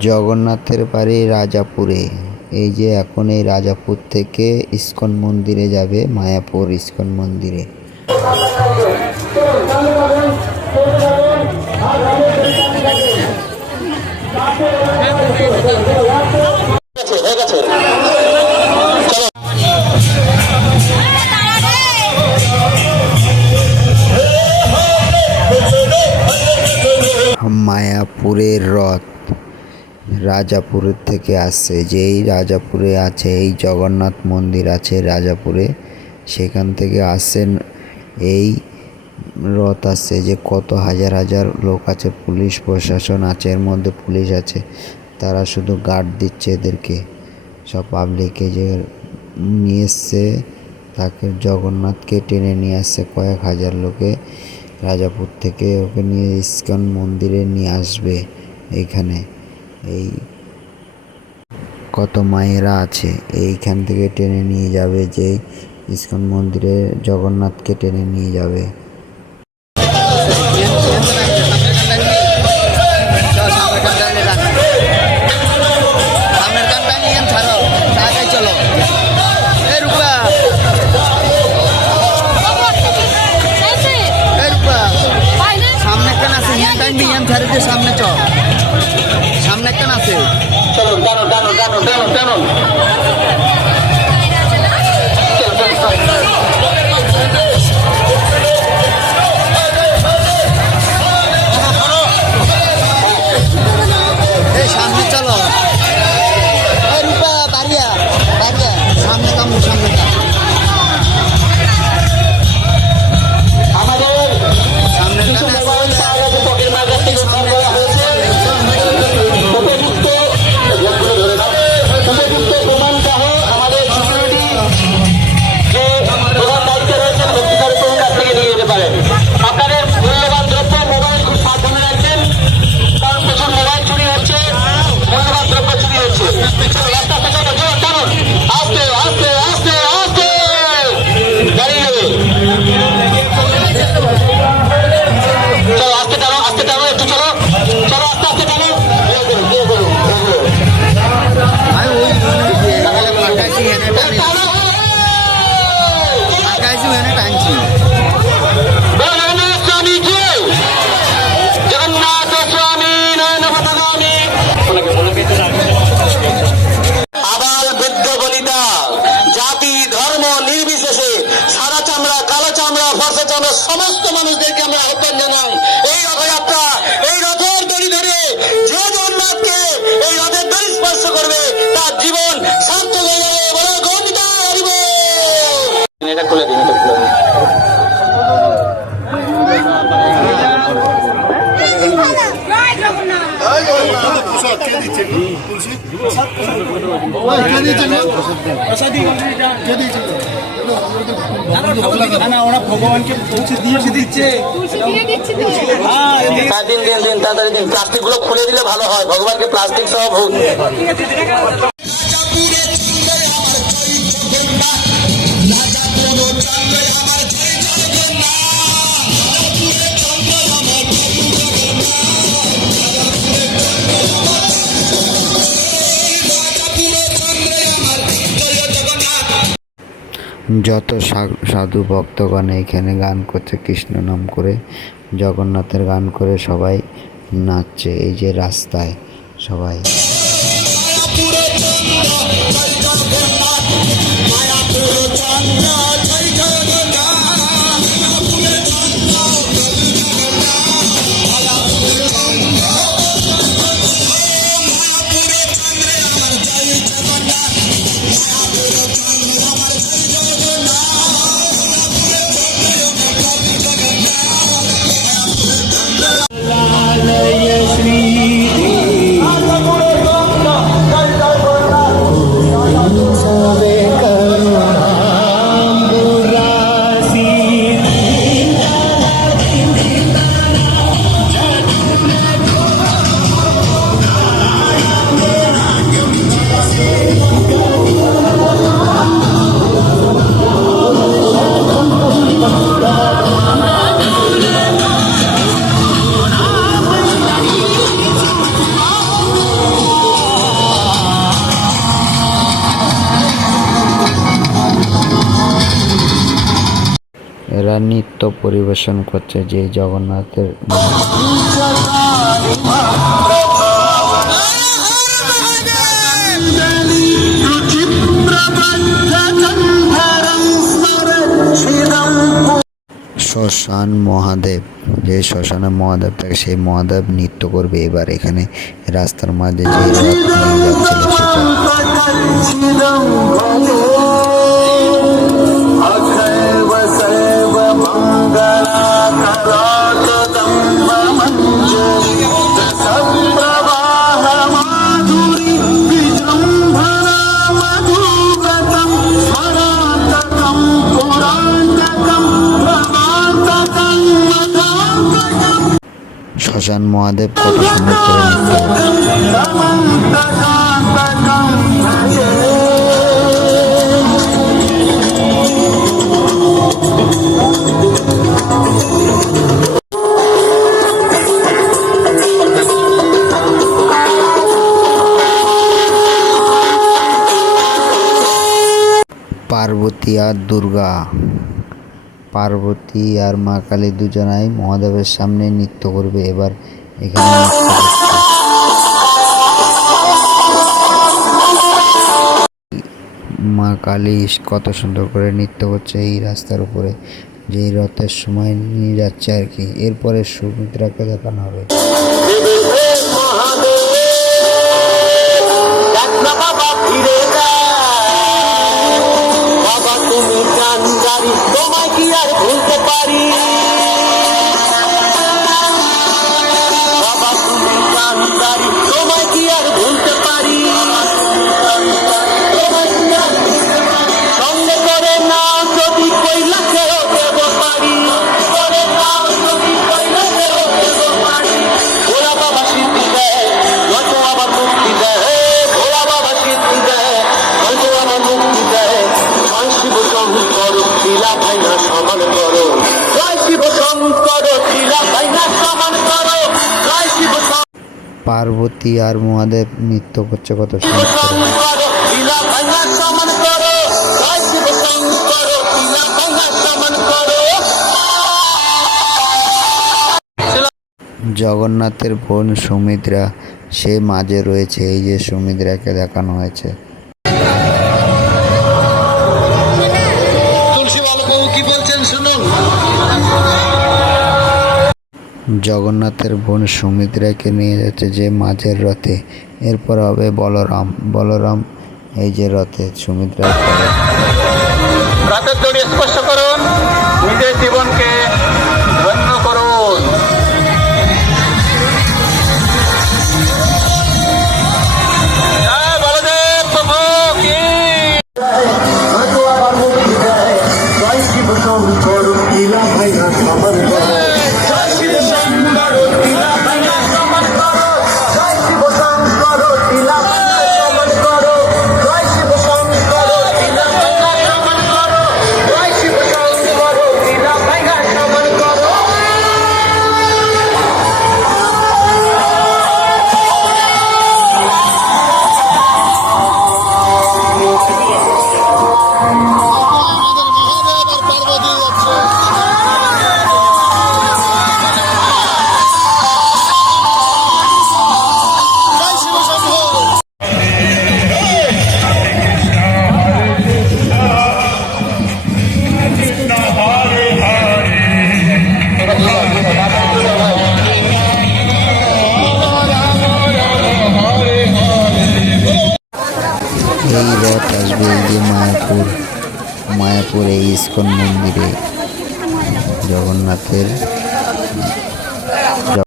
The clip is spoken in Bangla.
জগন্নাথের বাড়ি রাজাপুরে। এই যে এখন এই রাজাপুর থেকে ইস্কন মন্দিরে যাবে, মায়াপুর ইস্কন মন্দিরে। রাজাপুর থেকে আসছে। যেই রাজাপুরে আছে, এই জগন্নাথ মন্দির আছে রাজাপুরে, সেখান থেকে আসছেন। এই রথ আসছে যে কত হাজার হাজার লোক আছে, পুলিশ, প্রশাসন আছে, এর মধ্যে পুলিশ আছে। তারা শুধু গার্ড দিচ্ছে এদেরকে। সব পাবলিকে যে নিয়ে এসছে, তাকে জগন্নাথকে টেনে নিয়ে আসছে কয়েক হাজার লোকে। রাজাপুর থেকে ওকে নিয়ে ইস্কন মন্দিরে নিয়ে আসবে এইখানে এই কত মায়েরা আছে, এইখান থেকে টেনে নিয়ে যাবে যে ইস্কন মন্দিরে জগন্নাথকে টেনে নিয়ে যাবে। আগে চলো সামনে কেন আছে। চলুন টানুন টানুন টানুন টানুন টানুন। এটা খুলে দিন এটা খুলে দিন হ্যাঁ তাড়াতাড়ি দিন প্লাস্টিকগুলো খুলে দিলে ভালো হয় ভগবানকে প্লাস্টিক সহ ভোগ যত সাধু ভক্তগণ এখানে গান করছে, কৃষ্ণ নাম করে, জগন্নাথের গান করে সবাই নাচছে। এই যে রাস্তায় সবাই। এরা নৃত্য পরিবেশন করছে যে জগন্নাথের শ্মশান মহাদেব, যে শ্মশানে মহাদেব থাকে, সেই মহাদেব নৃত্য করবে। এবার এখানে রাস্তার মাঝে যে রথ নিয়ে যাচ্ছিল সেটা। শ্মশান মহাদেব কত সুন্দর করে পার্বতী আর দুর্গা। পার্বতী আর মা কালী দুজনাই মহাদেবের সামনে নৃত্য করবে। এবার এখানে। মা কালী কত সুন্দর করে নৃত্য করছে এই রাস্তার উপরে। যেই রথের সময় নিয়ে যাচ্ছে আর কি। এরপরে সুমিত্রাকে দেখানো হবে। পার্বতী আর মহাদেব নৃত্য করছে কত জগন্নাথের বোন সুমিত্রা, সে মাঝে রয়েছে, এই যে সুমিত্রাকে দেখানো হয়েছে। জগন্নাথের বোন সুমিত্রাকে নিয়ে যাচ্ছে যে মাঝের রথে। এরপর হবে বলরাম। বলরাম, এই যে রথে সুমিত্রা রথের করুন। নিজের জীবনকে ইস্কন মন্দিরে জগন্নাথের